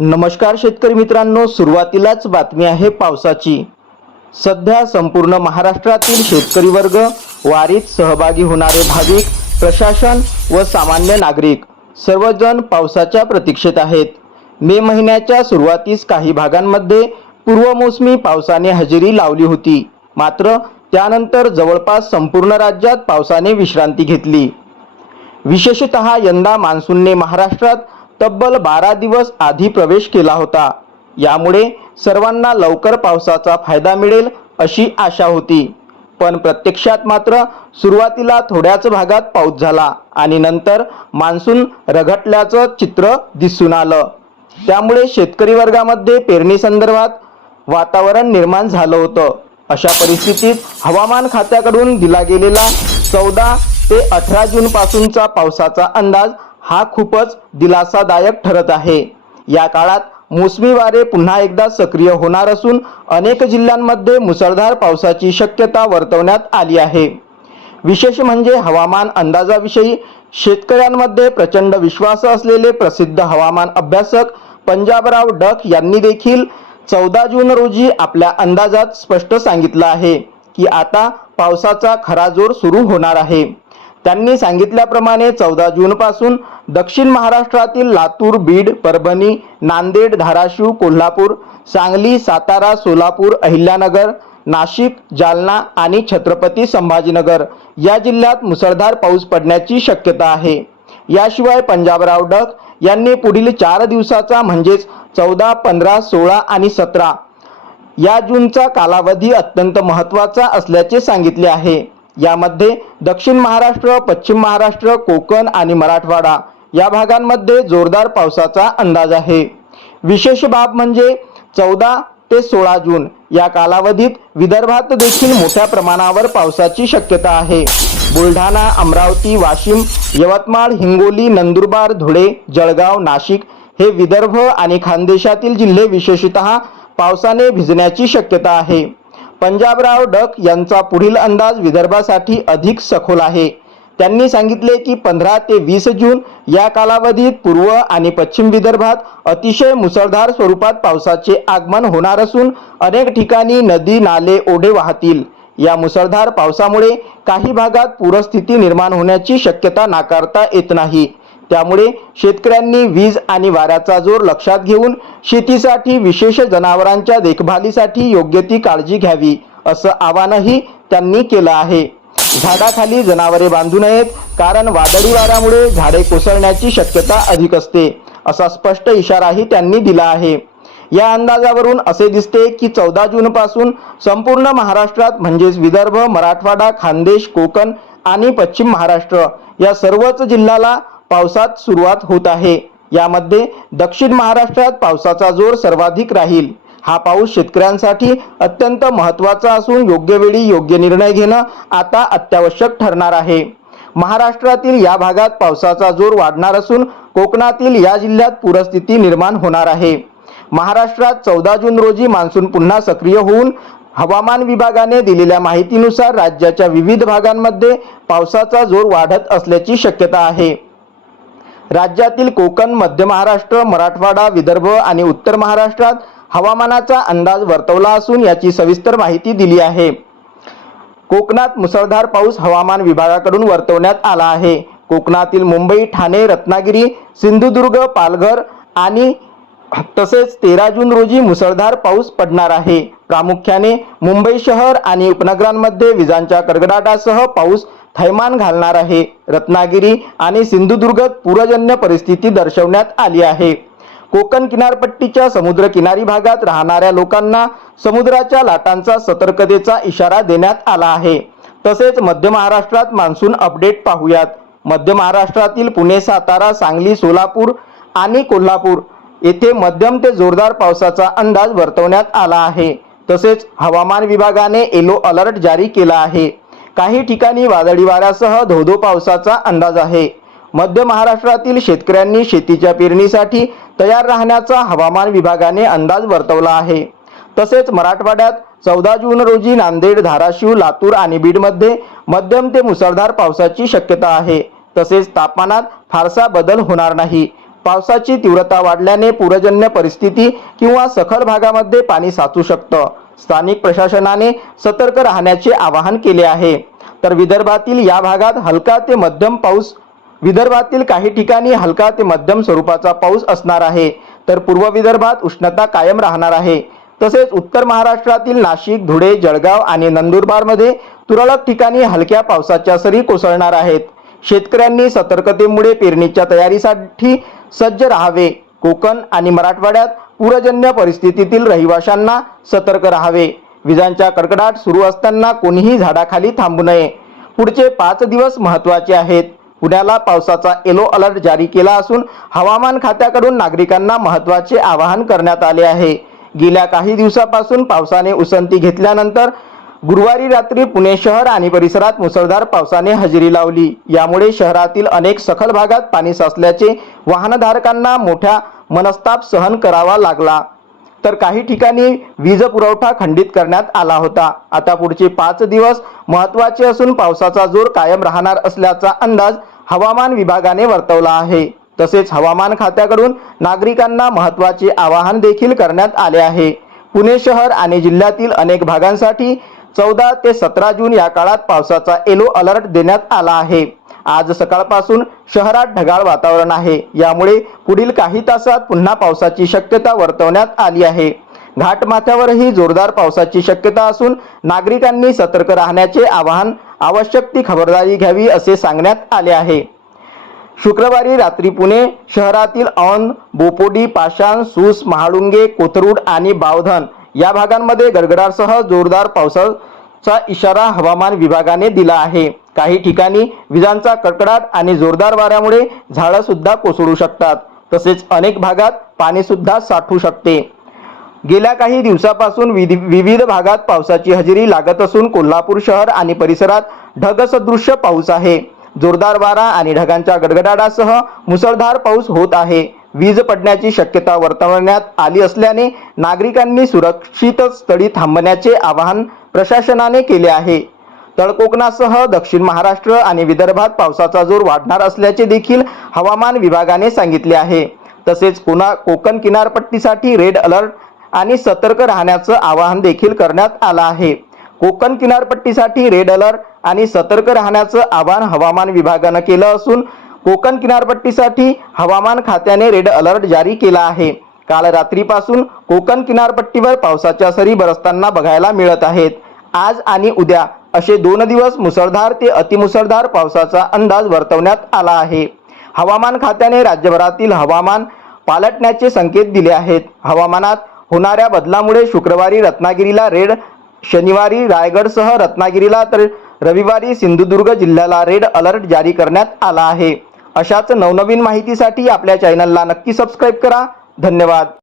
नमस्कार शेतकरी मित्रांनो सुरुवातीलाच बातमी आहे पावसाची. सध्या संपूर्ण महाराष्ट्रातील शेतकरी वर्ग वारीत सहभागी होणारे भाविक प्रशासन व सामान्य नागरिक सर्वजण पावसाच्या प्रतीक्षेत आहेत. मे महिन्याच्या सुरुवातीस काही भागांमध्ये पूर्वमोसमी पावसाने हजेरी लावली होती. मात्र त्यानंतर जवळपास संपूर्ण राज्यात पावसाने विश्रांती घेतली. विशेषतः यंदा मान्सूनने महाराष्ट्रात तब्बल बारा दिवस आधी प्रवेश केला होता. यामुळे सर्वांना लवकर पावसाचा फायदा मिळेल अशी आशा होती. पण प्रत्यक्षात मात्र सुरुवातीला थोड्याच भागात पाऊस झाला आणि नंतर मान्सून रघटल्याचं चित्र दिसून आलं. त्यामुळे शेतकरी वर्गामध्ये पेरणी संदर्भात वातावरण निर्माण झालं होतं. अशा परिस्थितीत हवामान खात्याकडून दिला गेलेला चौदा ते अठरा जून पासूनचा पावसाचा अंदाज हा खूपच दिलासादायक ठरत आहे. या काळात मोसमी वारे पुन्हा एकदा सक्रिय होणार असून अनेक जिल्ह्यांमध्ये मुसळधार पावसाची शक्यता वर्तवण्यात आली आहे. विशेष म्हणजे हवामान अंदाजाविषयी शेतकऱ्यांमध्ये प्रचंड विश्वास असलेले प्रसिद्ध हवामान अभ्यासक पंजाबराव डक यांनी देखील चौदा जून रोजी आपल्या अंदाजात स्पष्ट सांगितलं आहे की आता पावसाचा खरा जोर सुरू होणार आहे. त्यांनी सांगितल्याप्रमाणे चौदा जून पासून दक्षिण महाराष्ट्रातील लातूर बीड परभणी नांदेड धाराशिव कोल्हापूर सांगली सातारा सोलापूर अहिल्यानगर नाशिक जालना आणि छत्रपती संभाजीनगर या जिल्ह्यात मुसळधार पाऊस पडण्याची शक्यता आहे. याशिवाय पंजाबराव डक यांनी पुढील चार दिवसाचा म्हणजेच चौदा पंधरा सोळा आणि सतरा या जूनचा कालावधी अत्यंत महत्त्वाचा असल्याचे सांगितले आहे. यामध्ये दक्षिण महाराष्ट्र पश्चिम महाराष्ट्र कोकण आणि मराठवाडा या भागांमध्ये जोरदार पावसाचा अंदाज आहे. विशेष बाब म्हणजे चौदा ते सोळा जून या कालावधीत विदर्भात देखील मोठ्या प्रमाणावर पावसाची शक्यता आहे. बुलढाणा अमरावती वाशिम यवतमाळ हिंगोली नंदुरबार धुळे जळगाव नाशिक हे विदर्भ आणि खानदेशातील जिल्हे विशेषतः पावसाने भिजण्याची शक्यता आहे. पंजाबराव डक यांचा पुढील अंदाज विदर्भासाठी अधिक सखोल आहे. त्यांनी सांगितले की पंधरा ते वीस जून या कालावधीत पूर्व आणि पश्चिम विदर्भात अतिशय मुसळधार स्वरूपात पावसाचे आगमन होणार असून अनेक ठिकाणी नदी नाले ओढे वाहतील. या मुसळधार पावसामुळे काही भागात पूरस्थिती निर्माण होण्याची शक्यता नाकारता येत नाही. त्यामुळे शेतकऱ्यांनी वीज आणि वाऱ्याचा जोर लक्षात घेऊन शेतीसाठी विशेष जनावरांच्या देखभालीसाठी योग्य ती काळजी घ्यावी असं आवाहनही त्यांनी केलं आहे. झाडाखाली जनावरे बांधू नयेत कारण वादळी वाऱ्यामुळे झाडे कोसळण्याची शक्यता अधिक असते असा स्पष्ट इशाराही त्यांनी दिला आहे. या अंदाजावरून असे दिसते की चौदा जून पासून संपूर्ण महाराष्ट्रात म्हणजेच विदर्भ मराठवाडा खानदेश कोकण आणि पश्चिम महाराष्ट्र या सर्वच जिल्ह्याला पावसात सुरुवात होत आहे. यामध्ये दक्षिण महाराष्ट्रात पावसाचा जोर सर्वाधिक राहील. हा पाऊस शेतकऱ्यांसाठी अत्यंत महत्त्वाचा असून योग्य वेळी योग्य निर्णय घेणं आता अत्यावश्यक ठरणार आहे. महाराष्ट्रातील या भागात पावसाचा जोर वाढणार असून कोकणातील या जिल्ह्यात पूरस्थिती निर्माण होणार आहे. महाराष्ट्रात चौदा जून रोजी मान्सून पुन्हा सक्रिय होऊन हवामान विभागाने दिलेल्या माहितीनुसार राज्याच्या विविध भागांमध्ये पावसाचा जोर वाढत असल्याची शक्यता आहे. राज्यातील कोकण मध्य महाराष्ट्र मराठवाडा विदर्भ आणि उत्तर महाराष्ट्रात हवामानाचा अंदाज वर्तवला असून याची सविस्तर माहिती दिली आहे. कोकणात मुसळधार पाऊस हवामान विभागाकडून वर्तवण्यात आला आहे. कोकणातील मुंबई ठाणे रत्नागिरी सिंधुदुर्ग पालघर आणि तसेच तेरा जून रोजी मुसळधार पाऊस पडणार आहे. प्रामुख्याने मुंबई शहर आणि उपनगरांमध्ये विजांच्या कडकडाटासह पाऊस थैमान घालणार आहे. रत्नागिरी आणि सिंधुदुर्गात पूरजन्य परिस्थिती दर्शवण्यात आली आहे. कोकण किनारपट्टीच्या समुद्रकिनारी भागात राहणाऱ्या लोकांना समुद्राच्या लाटांचा सतर्कतेचा इशारा देण्यात आला आहे. तसेच मध्य महाराष्ट्रात मान्सून अपडेट पाहूयात. मध्य महाराष्ट्रातील पुणे सातारा सांगली सोलापूर आणि कोल्हापूर येथे मध्यम ते जोरदार पावसाचा अंदाज वर्तवण्यात आला आहे. तसेच हवामान विभागाने येलो अलर्ट जारी केला आहे. काही ठिकाणी वादळी वाऱ्यासह धोधो पावसाचा अंदाज आहे. मध्य महाराष्ट्रातील शेतकऱ्यांनी शेतीच्या पेरणीसाठी तयार राहण्याचा हवामान विभागाने अंदाज वर्तवला आहे. तसेच मराठवाड्यात चौदा जून रोजी नांदेड धाराशिव लातूर आणि बीडमध्ये मध्यम ते मुसळधार पावसाची शक्यता आहे. तसेच तापमानात फारसा बदल होणार नाही. पावसाची तीव्रता वाढल्याने पूरजन्य परिस्थिती किंवा सखल भागामध्ये पाणी साचू शकतं. स्थानिक प्रशासनाने सतर्क राहण्याचे आवाहन केले आहे. तर विदर्भातील या भागात हलका ते मध्यम पाऊस. विदर्भातील काही ठिकाणी हलका ते मध्यम स्वरूपाचा पाऊस असणार आहे. तर पूर्व विदर्भात उष्णता कायम राहणार आहे. तसेच उत्तर महाराष्ट्रातील नाशिक धुळे जळगाव आणि नंदुरबारमध्ये तुरळक ठिकाणी हलक्या पावसाच्या सरी कोसळणार आहेत. शेतकऱ्यांनी सतर्कतेमुळे पेरणीच्या तयारीसाठी सज्ज राहावे. कोकण आणि मराठवाड्यात पूरजन्य परिस्थितीतील रहिवाशांना सतर्क राहावे. विजांच्या कडकडाट सुरू असताना कोणीही झाडाखाली थांबू नये. पुढचे पाच दिवस महत्त्वाचे आहेत. पुण्याला पावसाचा येलो अलर्ट जारी केला असून हवामान खात्याकडून नागरिकांना महत्त्वाचे आवाहन करण्यात आले आहे. गेल्या काही दिवसापासून पावसाने उसंती घेतल्यानंतर गुरुवारी रात्री पुणे शहर आणि परिसरात मुसळधार पावसाने हजेरी लावली. यामुळे शहरातील अनेक सखल भागात पाणी साचल्याचे वाहनधारकांना मोठ्या मनस्ताप सहन करावा लागला. तर काही ठिकाणी वीज पुरवठा खंडित करण्यात आला होता. आता पुढचे पाच दिवस महत्त्वाचे असून पावसाचा जोर कायम राहणार असल्याचा अंदाज हवामान विभागाने वर्तवला आहे. तसेच हवामान खात्याकडून नागरिकांना महत्त्वाचे आवाहन देखील करण्यात आले आहे. पुणे शहर आणि जिल्ह्यातील अनेक भागांसाठी चौदा ते सतरा जून या काळात पावसाचा येलो अलर्ट देण्यात आला आहे. आज सकाळपासून शहरात ढगाळ वातावरण आहे. यामुळे पुढील काही तासात पुन्हा पावसाची शक्यता वर्तवण्यात आली आहे. घाटमाथ्यावरही जोरदार पावसाची शक्यता असून नागरिकांनी सतर्क राहण्याचे आवाहन आवश्यक ती खबरदारी घ्यावी असे सांगण्यात आले आहे. शुक्रवारी रात्री पुणे शहरातील औंध बोपोडी पाषाण सूस महाळुंगे कोथरूड आणि बावधन या भागांमध्ये गडगडासह जोरदार पावसाचा इशारा हवामान विभागाने दिला आहे. काही ठिकाणी विजांचा कडकडाट आणि जोरदार वाऱ्यामुळे झाडं सुद्धा कोसळू शकतात. तसेच अनेक भागात पाणी सुद्धा साठू शकते. गेल्या काही दिवसापासून विधि- विविध भागात पावसाची हजेरी लागत असून कोल्हापूर शहर आणि परिसरात ढगसदृश्य पाऊस आहे. जोरदार वारा आणि ढगांच्या गडगडाटासह मुसळधार पाऊस होत आहे. वीज पडण्याची शक्यता वर्तवण्यात आली असल्याने नागरिकांनी सुरक्षित स्थळी थांबण्याचे आवाहन प्रशासनाने केले आहे. तळकोकणासह दक्षिण महाराष्ट्र आणि विदर्भात पावसाचा जोर वाढणार असल्याचे देखील हवामान विभागाने सांगितले आहे. तसेच कोणा कोकण किनारपट्टीसाठी रेड अलर्ट आणि सतर्क राहण्याचं आवाहन देखील करण्यात आलं आहे. कोकण किनारपट्टीसाठी रेड अलर्ट आणि सतर्क राहण्याचं आवाहन हवामान विभागानं केलं असून कोकण किनारपट्टीसाठी हवामान खात्याने रेड अलर्ट जारी केला आहे. काल रात्रीपासून कोकण किनारपट्टीवर पावसाच्या सरी बरसताना बघायला मिळत आहेत. आज आणि उद्या असे दोन दिवस मुसळधार ते अतिमुसळधार पावसाचा अंदाज वर्तवण्यात आला आहे. हवामान खात्याने राज्यभरातील हवामान पालटण्याचे संकेत दिले आहेत. हवामानात होणाऱ्या बदलामुळे शुक्रवारी रत्नागिरीला रेड शनिवारी रायगडसह रत्नागिरीला तर रविवारी सिंधुदुर्ग जिल्ह्याला रेड अलर्ट जारी करण्यात आला आहे. अशाच नवनवीन माहितीसाठी आपल्या चॅनलला नक्की सबस्क्राईब करा. धन्यवाद.